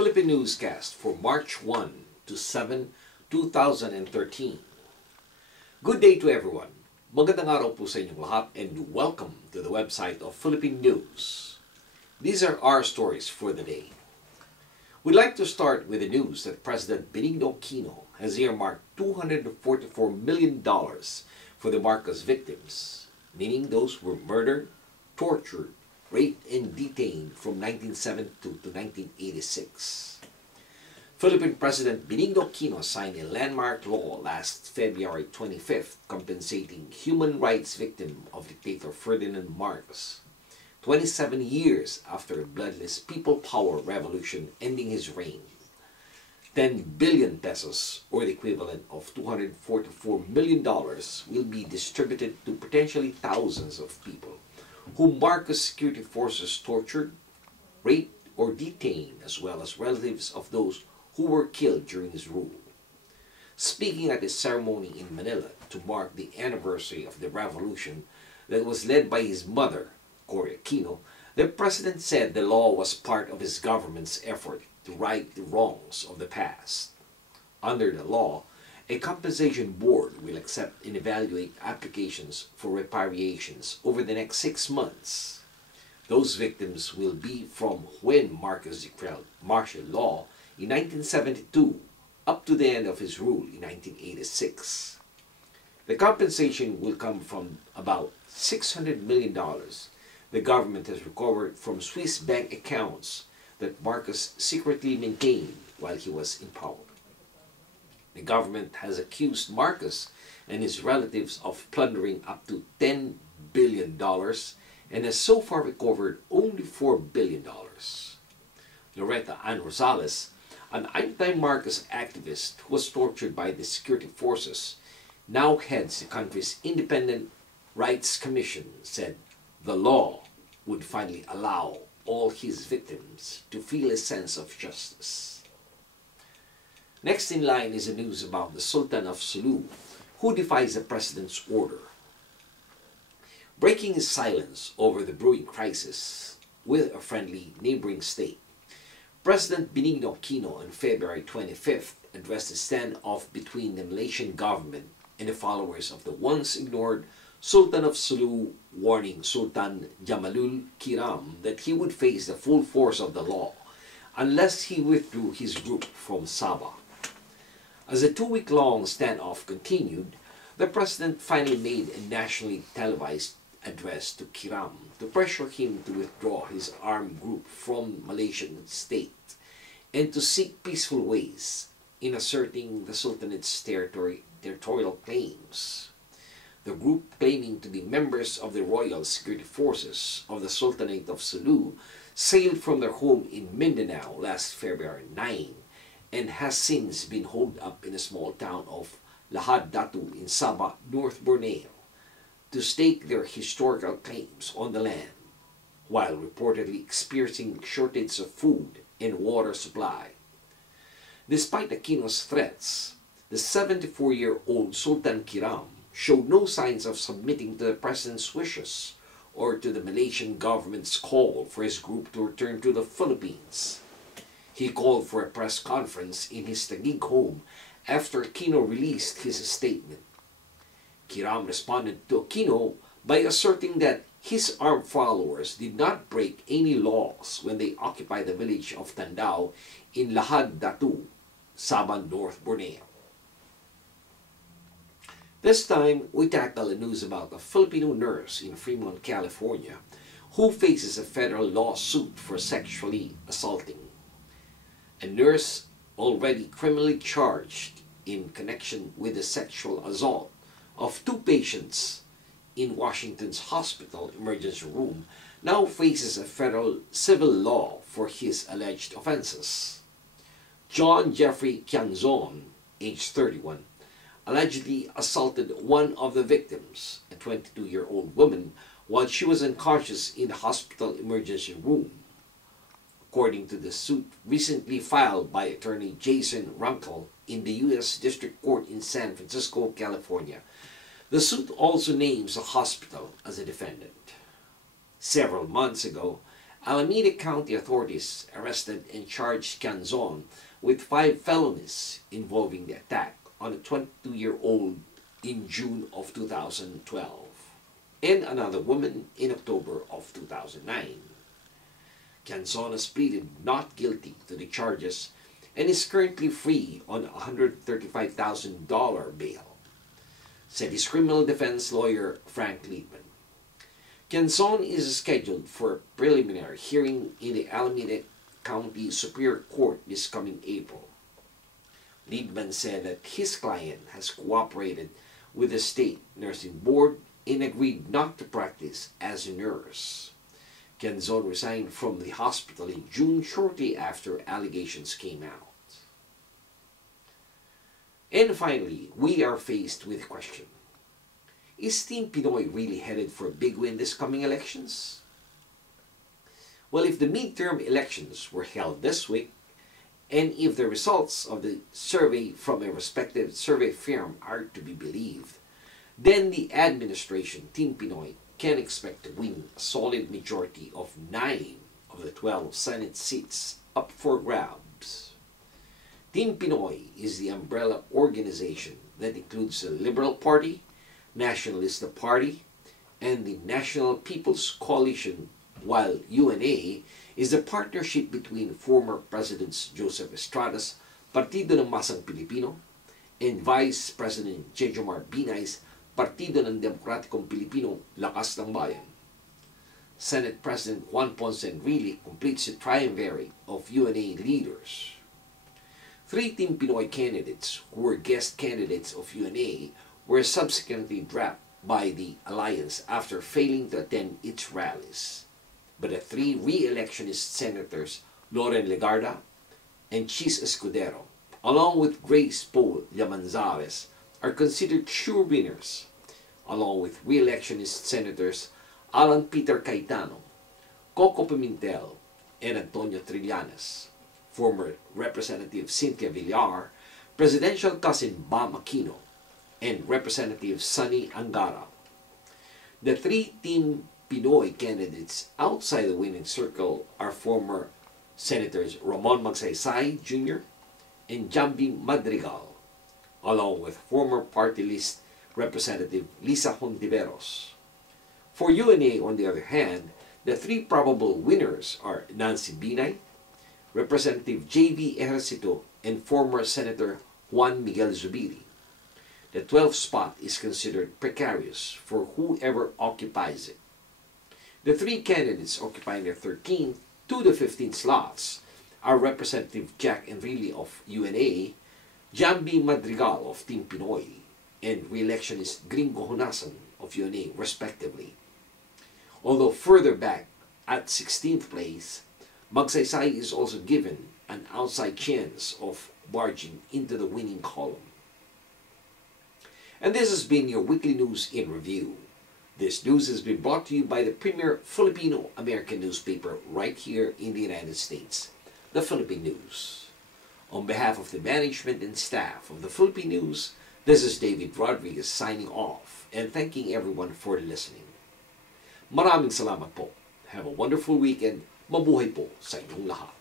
Philippine Newscast for March 1 to 7, 2013. Good day to everyone. Magandang araw po sa inyong lahat and welcome to the website of Philippine News. These are our stories for the day. We'd like to start with the news that President Benigno Aquino has earmarked $244 million for the Marcos victims, meaning those who were murdered, tortured, raped, and detained from 1972 to 1986. Philippine President Benigno Aquino signed a landmark law last February 25th compensating human rights victims of dictator Ferdinand Marcos, 27 years after a bloodless people power revolution ending his reign. 10 billion pesos, or the equivalent of $244 million, will be distributed to potentially thousands of people whom Marcos security forces tortured, raped, or detained, as well as relatives of those who were killed during his rule. Speaking at a ceremony in Manila to mark the anniversary of the revolution that was led by his mother, Cory Aquino, the president said the law was part of his government's effort to right the wrongs of the past. Under the law, a compensation board will accept and evaluate applications for reparations over the next 6 months. Those victims will be from when Marcos declared martial law in 1972 up to the end of his rule in 1986. The compensation will come from about $600 million the government has recovered from Swiss bank accounts that Marcos secretly maintained while he was in power. The government has accused Marcos and his relatives of plundering up to $10 billion and has so far recovered only $4 billion. Loretta Ann Rosales, an anti-Marcos activist who was tortured by the security forces, now heads the country's Independent Rights Commission, said the law would finally allow all his victims to feel a sense of justice. Next in line is the news about the Sultan of Sulu, who defies the president's order. Breaking his silence over the brewing crisis with a friendly neighboring state, President Benigno Aquino on February 25th addressed a standoff between the Malaysian government and the followers of the once ignored Sultan of Sulu, warning Sultan Jamalul Kiram that he would face the full force of the law unless he withdrew his group from Sabah. As the 2-week-long standoff continued, the president finally made a nationally televised address to Kiram to pressure him to withdraw his armed group from Malaysian state and to seek peaceful ways in asserting the Sultanate's territorial claims. The group, claiming to be members of the Royal Security Forces of the Sultanate of Sulu, sailed from their home in Mindanao last February 9 and has since been holed up in a small town of Lahad Datu in Sabah, North Borneo, to stake their historical claims on the land, while reportedly experiencing shortage of food and water supply. Despite Aquino's threats, the 74-year-old Sultan Kiram showed no signs of submitting to the president's wishes or to the Malaysian government's call for his group to return to the Philippines. He called for a press conference in his Taguig home after Aquino released his statement. Kiram responded to Aquino by asserting that his armed followers did not break any laws when they occupied the village of Tandao in Lahad Datu, Sabah, North Borneo. This time, we tackle the news about a Filipino nurse in Fremont, California, who faces a federal lawsuit for sexually assaulting. A nurse already criminally charged in connection with the sexual assault of 2 patients in Washington's hospital emergency room now faces a federal civil law for his alleged offenses. John Jeffrey Kianzon, age 31, allegedly assaulted one of the victims, a 22-year-old woman, while she was unconscious in the hospital emergency room. According to the suit recently filed by attorney Jason Runkle in the U.S. District Court in San Francisco, California, the suit also names the hospital as a defendant. Several months ago, Alameda County authorities arrested and charged Canzon with 5 felonies involving the attack on a 22-year-old in June of 2012 and another woman in October of 2009. Canzon has pleaded not guilty to the charges and is currently free on a $135,000 bail, said his criminal defense lawyer Frank Liebman. Canzon is scheduled for a preliminary hearing in the Alameda County Superior Court this coming April. Liebman said that his client has cooperated with the state nursing board and agreed not to practice as a nurse. Canzon resigned from the hospital in June shortly after allegations came out. And finally, we are faced with a question. Is Team Pinoy really headed for a big win this coming elections? Well, if the midterm elections were held this week, and if the results of the survey from a respective survey firm are to be believed, then the administration, Team Pinoy, can expect to win a solid majority of 9 of the 12 Senate seats up for grabs. Team Pinoy is the umbrella organization that includes the Liberal Party, Nationalista Party, and the National People's Coalition, while UNA is the partnership between former Presidents Joseph Estrada's Partido ng Masang Pilipino and Vice President Jejomar Binay's Partido ng Demokratikong Pilipino, Lakas ng Bayan. Senate President Juan Ponce Enrile completes the triumvirate of UNA leaders. 3 Team Pinoy candidates who were guest candidates of UNA were subsequently dropped by the alliance after failing to attend its rallies. But the 3 re-electionist senators, Loren Legarda and Chis Escudero, along with Grace Poe Llamanzares, are considered sure winners, along with re-electionist senators Alan Peter Cayetano, Coco Pimentel, and Antonio Trillanes, former Representative Cynthia Villar, Presidential cousin Bam Aquino, and Representative Sonny Angara. The 3 Team Pinoy candidates outside the winning circle are former Senators Ramon Magsaysay Jr. and Jambi Madrigal, along with former party list Representative Lisa Hontiveros. For UNA, on the other hand, the 3 probable winners are Nancy Binay, Representative J.V. Ejercito, and former Senator Juan Miguel Zubiri. The 12th spot is considered precarious for whoever occupies it. The 3 candidates occupying the 13th to the 15th slots are Representative Jack Enrile of UNA, Jambi Madrigal of Team Pinoy, and re-electionist Gringo Honasan of UNA, respectively. Although further back at 16th place, Magsaysay is also given an outside chance of barging into the winning column. And this has been your weekly news in review. This news has been brought to you by the premier Filipino-American newspaper right here in the United States, the Philippine News. On behalf of the management and staff of the Philippine News, this is David Rodriguez signing off and thanking everyone for listening. Maraming salamat po. Have a wonderful weekend. Mabuhay po sa inyong lahat.